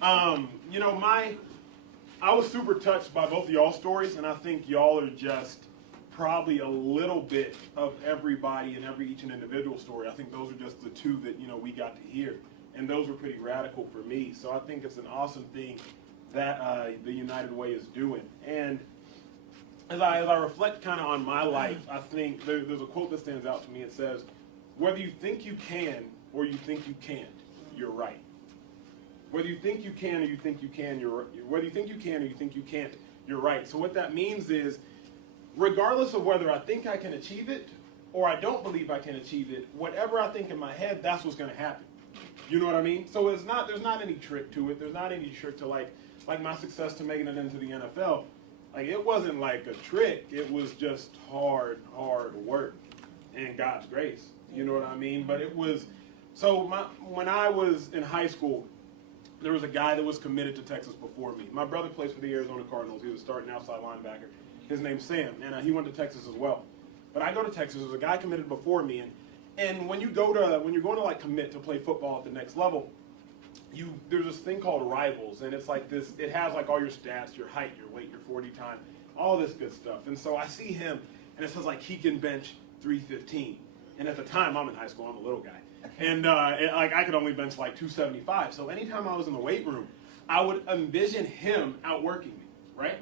You know, I was super touched by both of y'all stories, and I think y'all are just probably a little bit of everybody and each and individual story. I think those are just the two that, we got to hear, and those were pretty radical for me. So I think it's an awesome thing that the United Way is doing. And as I reflect kind of on my life, I think there's a quote that stands out to me. It says, "Whether you think you can or you think you can't, you're right." Whether you think you can or you think you can, whether you think you can or you think you can't, you're right. So what that means is, regardless of whether I think I can achieve it or I don't believe I can achieve it, whatever I think in my head, that's what's going to happen. You know what I mean? So there's not any trick to it. There's not any trick to like my success to making it into the NFL. Like, it wasn't like a trick. It was just hard work and God's grace. You know what I mean? But it was, when I was in high school, there was a guy that was committed to Texas before me. My brother plays for the Arizona Cardinals. He was starting outside linebacker. His name's Sam, and he went to Texas as well. But I go to Texas. There's a guy committed before me, and when you're going to like commit to play football at the next level, there's this thing called rivals, and it's like this. It has like all your stats, your height, your weight, your 40 time, all this good stuff. And so I see him, and it says like he can bench 315. And at the time, I'm in high school. I'm a little guy. And like I could only bench like 275. So anytime I was in the weight room, I would envision him outworking me, right?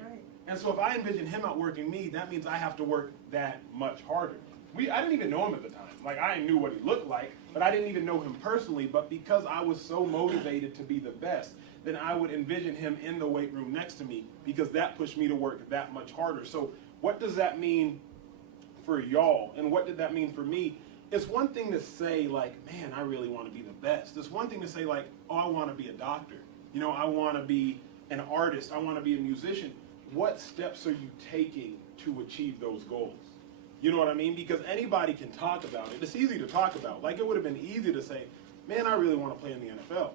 And so if I envision him outworking me, that means I have to work that much harder. I didn't even know him at the time. Like, I knew what he looked like, but I didn't even know him personally. But because I was so motivated to be the best, then I would envision him in the weight room next to me, because that pushed me to work that much harder. So what does that mean for y'all? And what did that mean for me? It's one thing to say, like, man, I really want to be the best. It's one thing to say, like, oh, I want to be a doctor. I want to be an artist. I want to be a musician. What steps are you taking to achieve those goals? You know what I mean? Because anybody can talk about it. It's easy to talk about. Like, it would have been easy to say, man, I really want to play in the NFL.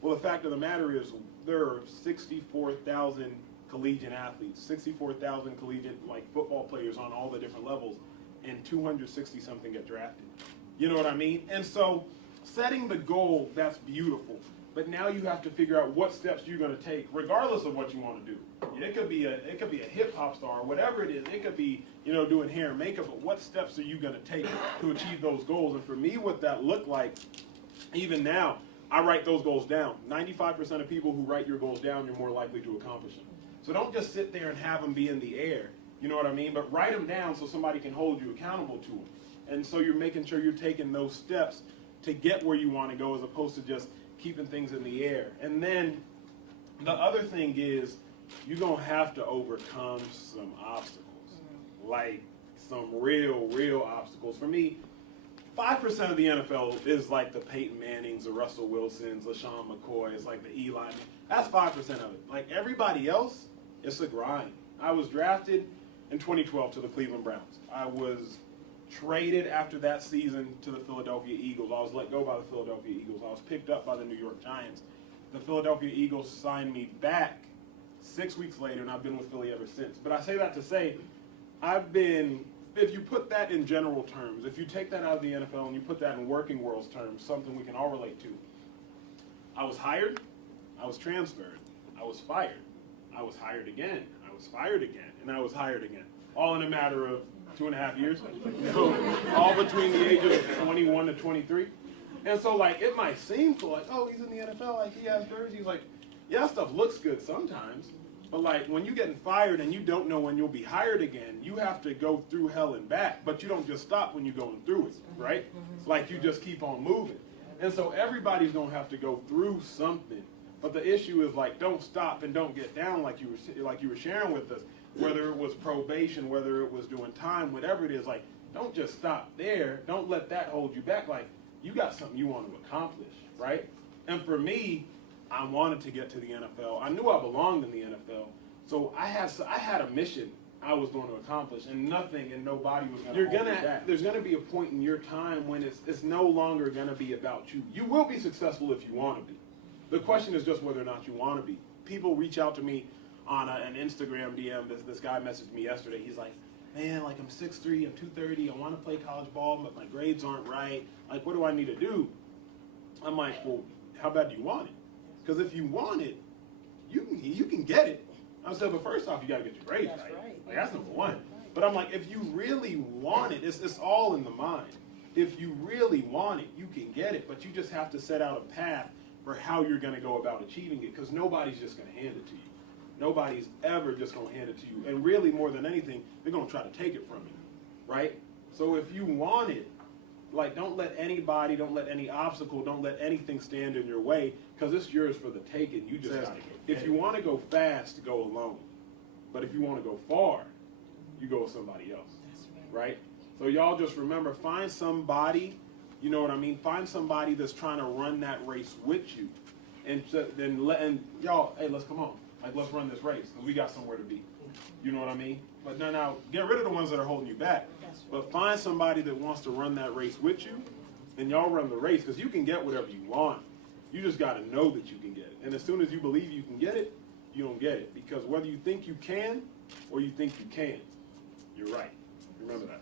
Well, the fact of the matter is, there are 64,000 collegiate athletes, 64,000 collegiate football players on all the different levels, and 260 something get drafted. You know what I mean? And so setting the goal, that's beautiful. But now you have to figure out what steps you're going to take, regardless of what you want to do. It could be a hip hop star, whatever it is. It could be, doing hair and makeup. But what steps are you going to take to achieve those goals? And for me, what that looked like, even now, I write those goals down. 95% of people who write your goals down, you're more likely to accomplish them. So don't just sit there and have them be in the air. You know what I mean? But write them down so somebody can hold you accountable to them. And so you're making sure you're taking those steps to get where you want to go, as opposed to just keeping things in the air. And then the other thing is, you're going to have to overcome some obstacles. Like some real obstacles. For me, 5% of the NFL is like the Peyton Mannings, the Russell Wilsons, LaShawn McCoys, like the Eli. That's 5% of it. Like everybody else, it's a grind. I was drafted in 2012 to the Cleveland Browns. I was traded after that season to the Philadelphia Eagles. I was let go by the Philadelphia Eagles. I was picked up by the New York Giants. The Philadelphia Eagles signed me back 6 weeks later, and I've been with Philly ever since. But I say that to say, if you put that in general terms, if you take that out of the NFL and you put that in working world's terms, something we can all relate to. I was hired, I was transferred, I was fired, I was hired again, I was fired again, and I was hired again. All in a matter of 2.5 years. So all between the ages of 21 to 23. And so it might seem like, oh, he's in the NFL, he has jerseys. Yeah, that stuff looks good sometimes. But when you're getting fired and you don't know when you'll be hired again, you have to go through hell and back. But you don't just stop when you're going through it, right? You just keep on moving. And so everybody's going to have to go through something. But the issue is don't stop and don't get down like you were sharing with us. Whether it was probation, whether it was doing time, whatever it is, don't just stop there. Don't let that hold you back. You got something you want to accomplish, right? And for me, I wanted to get to the NFL. I knew I belonged in the NFL. So I had a mission I was going to accomplish, and nothing and nobody was going to hold me back. There's going to be a point in your time when it's no longer going to be about you. You will be successful if you want to be. The question is just whether or not you want to be. People reach out to me on an Instagram DM. This guy messaged me yesterday. He's like, man, I'm 6'3", I'm 230, I want to play college ball, but my grades aren't right. What do I need to do? I'm like, well, how bad do you want it? Because if you want it, you can get it. I said, but first off, you got to get your grades That's right. right. Like, that's number one. But I'm like, if you really want it, it's all in the mind. If you really want it, you can get it, but you just have to set out a path for how you're going to go about achieving it, because nobody's just going to hand it to you. Nobody's ever just going to hand it to you. And really, more than anything, they're going to try to take it from you, right? So if you want it, like, don't let anybody, don't let any obstacle, don't let anything stand in your way, because it's yours for the taking. You just got to go. If you want to go fast, go alone. But if you want to go far, you go with somebody else, right? So y'all just remember, find somebody, you know what I mean? Find somebody that's trying to run that race with you, and then y'all, hey, let's come on, like, let's run this race, because we got somewhere to be. You know what I mean? But now get rid of the ones that are holding you back. But find somebody that wants to run that race with you, and y'all run the race, because you can get whatever you want. You just got to know that you can get it. And as soon as you believe you can get it, you don't get it. Because whether you think you can or you think you can't, you're right. Remember that.